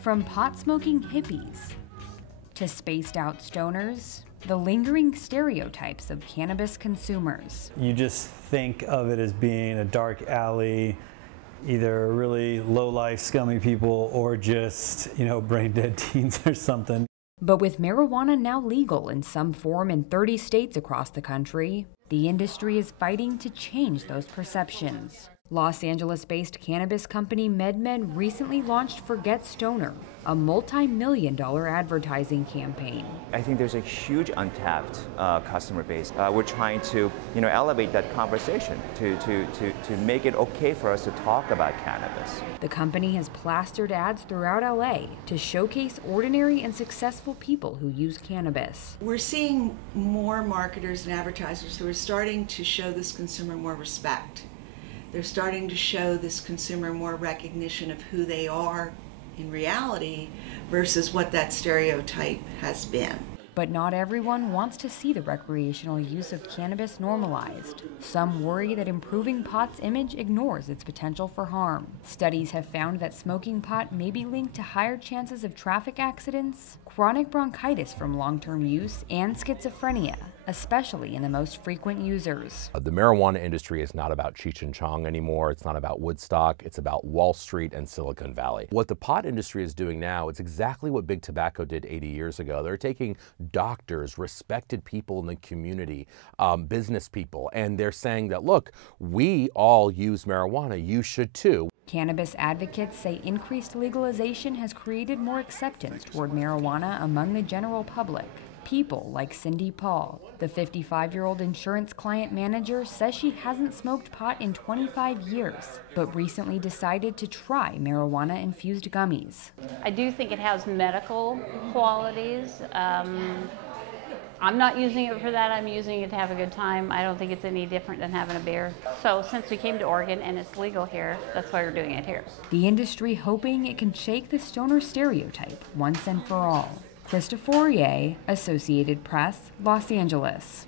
From pot-smoking hippies to spaced-out stoners, the lingering stereotypes of cannabis consumers. You just think of it as being a dark alley, either really low-life, scummy people, or just, brain-dead teens or something. But with marijuana now legal in some form in 30 states across the country, the industry is fighting to change those perceptions. Los Angeles-based cannabis company MedMen recently launched Forget Stoner, a multi-million-dollar advertising campaign. I think there's a huge untapped customer base. We're trying to, elevate that conversation to make it okay for us to talk about cannabis. The company has plastered ads throughout LA to showcase ordinary and successful people who use cannabis. We're seeing more marketers and advertisers who are starting to show this consumer more respect. They're starting to show this consumer more recognition of who they are in reality versus what that stereotype has been. But not everyone wants to see the recreational use of cannabis normalized. Some worry that improving pot's image ignores its potential for harm. Studies have found that smoking pot may be linked to higher chances of traffic accidents, chronic bronchitis from long-term use, and schizophrenia, especially in the most frequent users. The marijuana industry is not about Cheech and Chong anymore. It's not about Woodstock. It's about Wall Street and Silicon Valley. What the pot industry is doing now, it's exactly what big tobacco did 80 years ago. They're taking doctors, respected people in the community, business people, and they're saying that, look, we all use marijuana. You should too. Cannabis advocates say increased legalization has created more acceptance toward marijuana among the general public. People like Cindy Paul, the 55-year-old insurance client manager, says she hasn't smoked pot in 25 years, but recently decided to try marijuana-infused gummies. I do think it has medical qualities. I'm not using it for that. I'm using it to have a good time. I don't think it's any different than having a beer. So since we came to Oregon and it's legal here, that's why we're doing it here. The industry hoping it can shake the stoner stereotype once and for all. Krista Fourier, Associated Press, Los Angeles.